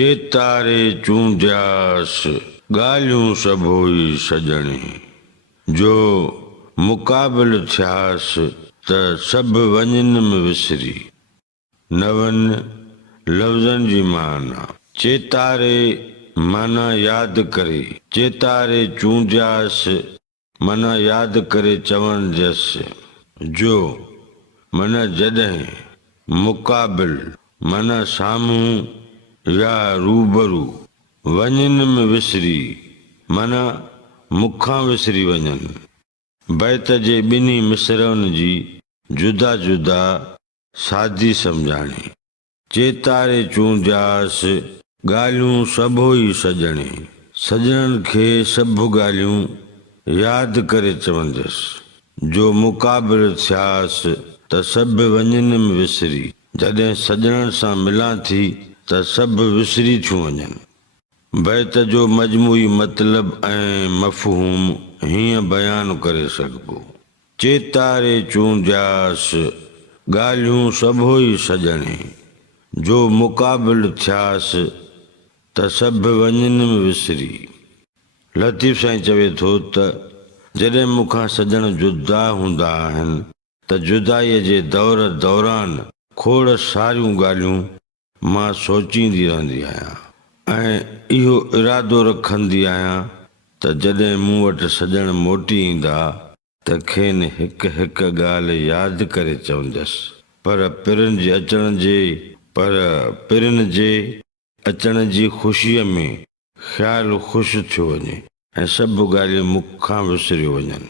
चेतारे चूंडियास ॻाल्हियूं सभु हुई सजणी, जो मुक़ाबिल थियास त सभु वञनि में विसरी। नवन लफ़्ज़नि जी माना। चेतारे माना यादि करे, चेतारे चूंडियास माना यादि करे चवण जसि, जो माना जॾहिं, मुक़ाबिल माना साम्हूं या रूबरू, वञनि में विसरी माना मुखां विसरी वञनि। बैत जे ॿिन्ही मिसरनि जी जुदा जुदा सादी सम्झाणी। चेतारे चूंडियास ॻाल्हियूं सभु हुई सजणी, सजणनि खे सभु ॻाल्हियूं यादि करे चवंदसि, जो मुक़ाबिल थियास त सभु वञनि में विसरी। जॾहिं सजणनि सां मिलां थी त सभु विसरी थियूं वञनि। बैत जो मजमूई मतिलब ऐं मफ़हूम हीअं बयानु करे सघिबो। चेतारे चूंडियास ॻाल्हियूं सभु हुई सजणी, जो मुक़ाबिल थियास त सभु वञनि में विसरी। लतीफ़ साईं चवे थो त जॾहिं मूंखां सजण जुदा हूंदा आहिनि त जुदाईअ जे दौर दौरान खोड़ सारियूं ॻाल्हियूं मां सोचींदी रहंदी आहियां ऐं इहो इरादो रखंदी आहियां त जॾहिं मूं वटि सजण मोटी ईंदा त खेनि हिकु हिकु ॻाल्हि यादि करे चवंदसि। पर पिरनि जे अचण जी ख़ुशीअ में ख़्यालु ख़ुशि थियो वञे ऐं सभु ॻाल्हियूं मुखां विसरियो वञनि।